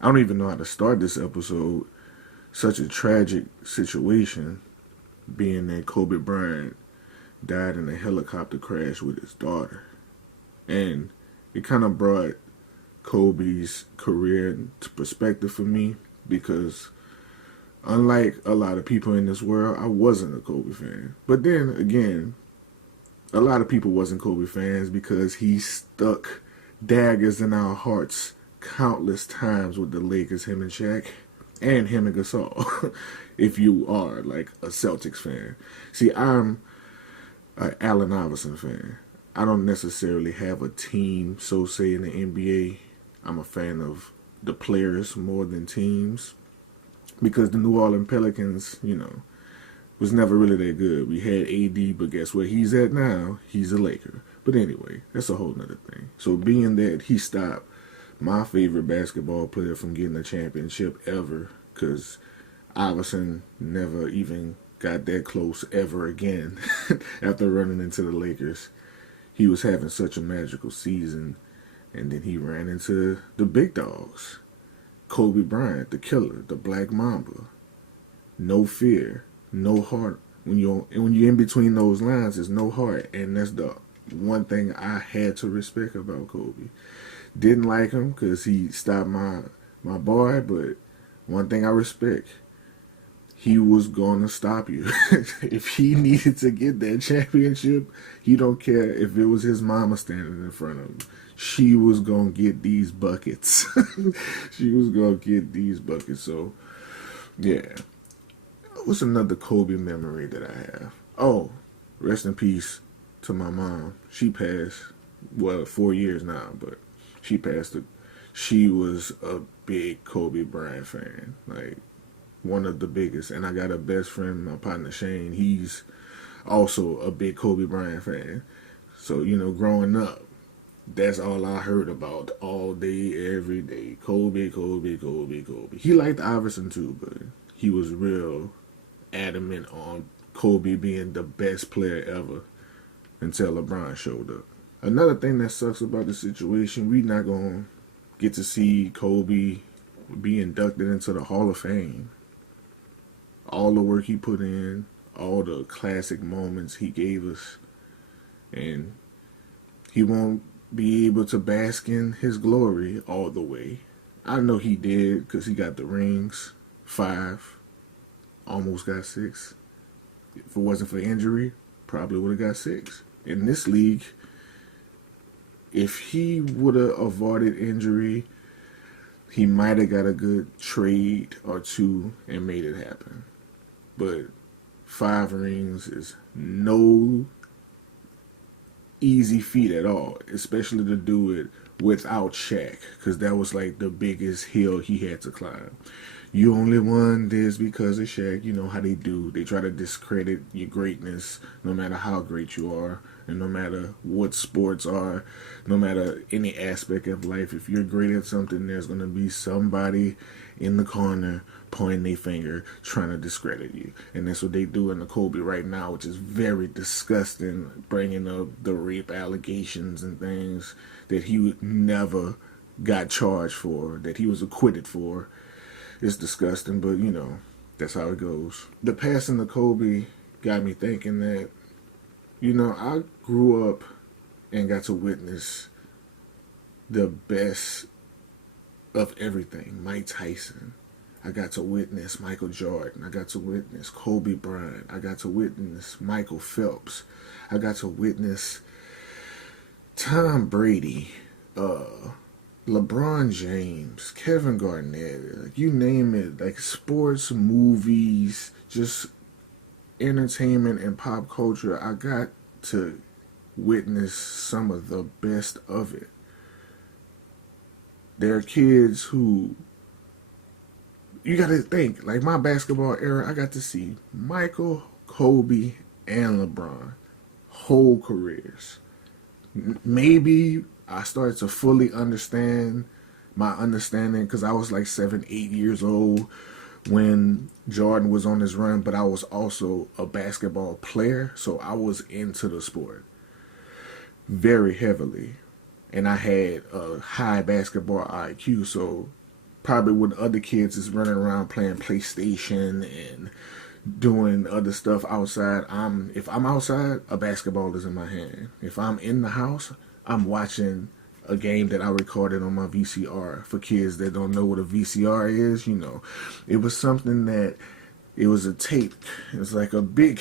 I don't even know how to start this episode. Such a tragic situation, being that Kobe Bryant died in a helicopter crash with his daughter. And it kind of brought Kobe's career into perspective for me because, unlike a lot of people in this world, I wasn't a Kobe fan. But then again, a lot of people wasn't Kobe fans because he stuck daggers in our hearts countless times with the Lakers, him and Shaq, and him and Gasol. If you are like a Celtics fan, see, I'm an Allen Iverson fan. I don't necessarily have a team, so say in the NBA. I'm a fan of the players more than teams because the New Orleans Pelicans, was never really that good. We had AD, but guess where he's at now? He's a Laker. But anyway, that's a whole nother thing. So being that he stopped my favorite basketball player from getting a championship ever, because Iverson never even got that close ever again after running into the Lakers. He was having such a magical season, and then he ran into the big dogs. Kobe Bryant, the killer, the Black Mamba. No fear, no heart. When you're in between those lines, there's no heart, and that's the one thing I had to respect about Kobe. Didn't like him because he stopped my boy, but one thing I respect, he was going to stop you. If he needed to get that championship, he don't care if it was his mama standing in front of him. She was going to get these buckets. She was going to get these buckets. So, yeah. What's another Kobe memory that I have? Oh, rest in peace to my mom. She passed, well, 4 years now, but she passed. She was a big Kobe Bryant fan. Like, one of the biggest. And I got a best friend, my partner Shane. He's also a big Kobe Bryant fan. So, growing up, that's all I heard about all day, every day. Kobe, Kobe, Kobe, Kobe. He liked Iverson too, but he was real adamant on Kobe being the best player ever until LeBron showed up. Another thing that sucks about the situation, we not going to get to see Kobe be inducted into the Hall of Fame. All the work he put in, all the classic moments he gave us, and he won't be able to bask in his glory all the way. I know he did because he got the rings, 5, almost got 6. If it wasn't for injury, probably would have got 6. In this league, if he would have avoided injury, he might have got a good trade or two and made it happen. But 5 rings is no easy feat at all, especially to do it without Shaq, because that was like the biggest hill he had to climb. You only won this because of Shaq. You know how they do. They try to discredit your greatness, no matter how great you are, and no matter what sports are, no matter any aspect of life. If you're great at something, there's going to be somebody in the corner pointing their finger, trying to discredit you. And that's what they do in the Kobe right now, which is very disgusting, bringing up the rape allegations and things that he never got charged for, that he was acquitted for. It's disgusting, but that's how it goes. The passing of Kobe got me thinking that, I grew up and got to witness the best of everything. Mike Tyson. I got to witness Michael Jordan. I got to witness Kobe Bryant. I got to witness Michael Phelps. I got to witness Tom Brady, LeBron James, Kevin Garnett, like you name it, like sports, movies, just entertainment and pop culture. I got to witness some of the best of it. There are kids who, you got to think, like my basketball era, I got to see Michael, Kobe, and LeBron whole careers. Maybe I started to fully understand my understanding because I was like 7, 8 years old when Jordan was on his run, but I was also a basketball player, so I was into the sport very heavily. And I had a high basketball IQ, so probably when other kids is running around playing PlayStation and doing other stuff outside. If I'm outside, a basketball is in my hand. If I'm in the house, I'm watching a game that I recorded on my VCR. For kids that don't know what a VCR is, it was something that it was a tape. It's like a big.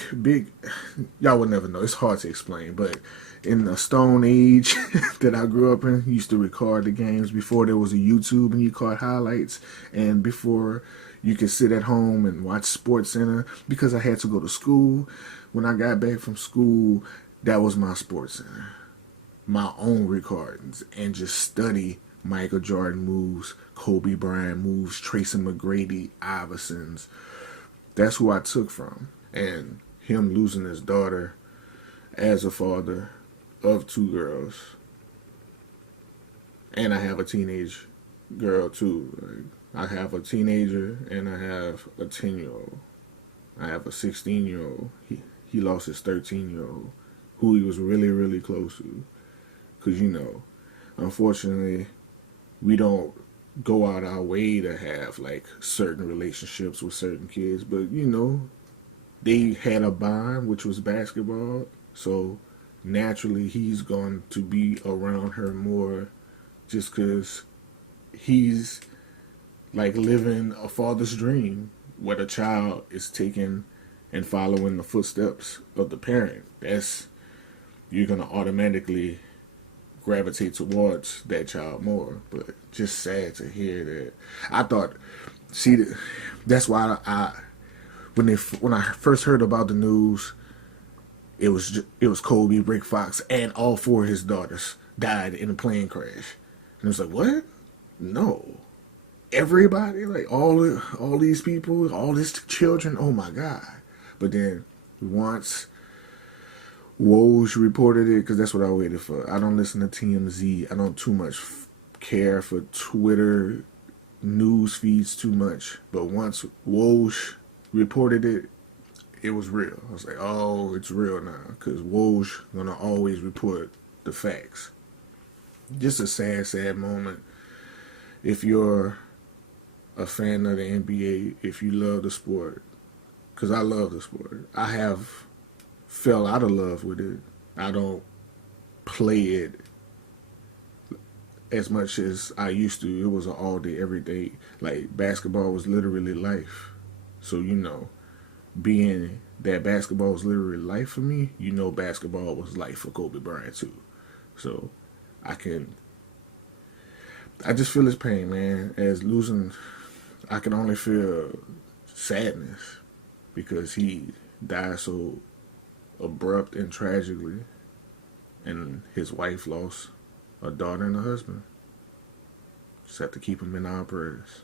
Y'all would never know. It's hard to explain, but in the Stone Age that I grew up in, used to record the games before there was a YouTube and you caught highlights, and before you could sit at home and watch Sports Center because I had to go to school. When I got back from school, that was my Sports Center, my own recordings, and just study Michael Jordan moves, Kobe Bryant moves, Tracy McGrady, Iversons. That's who I took from. And him losing his daughter as a father of two girls. And I have a teenage girl too. I have a teenager and I have a 10-year-old. I have a 16-year-old. He lost his 13-year-old, who he was really, really close to. Because, unfortunately, we don't go out our way to have, like, certain relationships with certain kids. But, they had a bond, which was basketball. So, naturally, he's going to be around her more just because he's, like, living a father's dream where the child is taking and following the footsteps of the parent. You're going to automatically gravitate towards that child more. But just sad to hear that. I thought, that's why when I first heard about the news, it was Kobe, Rick Fox, and all four of his daughters died in a plane crash. And it was like, what? No. Everybody, like all these people, all these children, oh my God. But then once Woj reported it, because that's what I waited for. I don't listen to TMZ. I don't too much care for Twitter news feeds too much. But once Woj reported it, it was real. I was like, oh, it's real now. Because Woj gonna always report the facts. Just a sad, sad moment. If you're a fan of the NBA, if you love the sport, because I love the sport. I have fell out of love with it. I don't play it as much as I used to. It was an all day, every day. Like, basketball was literally life. So, being that basketball was literally life for me, basketball was life for Kobe Bryant too. So, I just feel his pain, man. As losing, I can only feel sadness because he died so abrupt and tragically, and his wife lost a daughter and a husband. Just have to keep him in our prayers.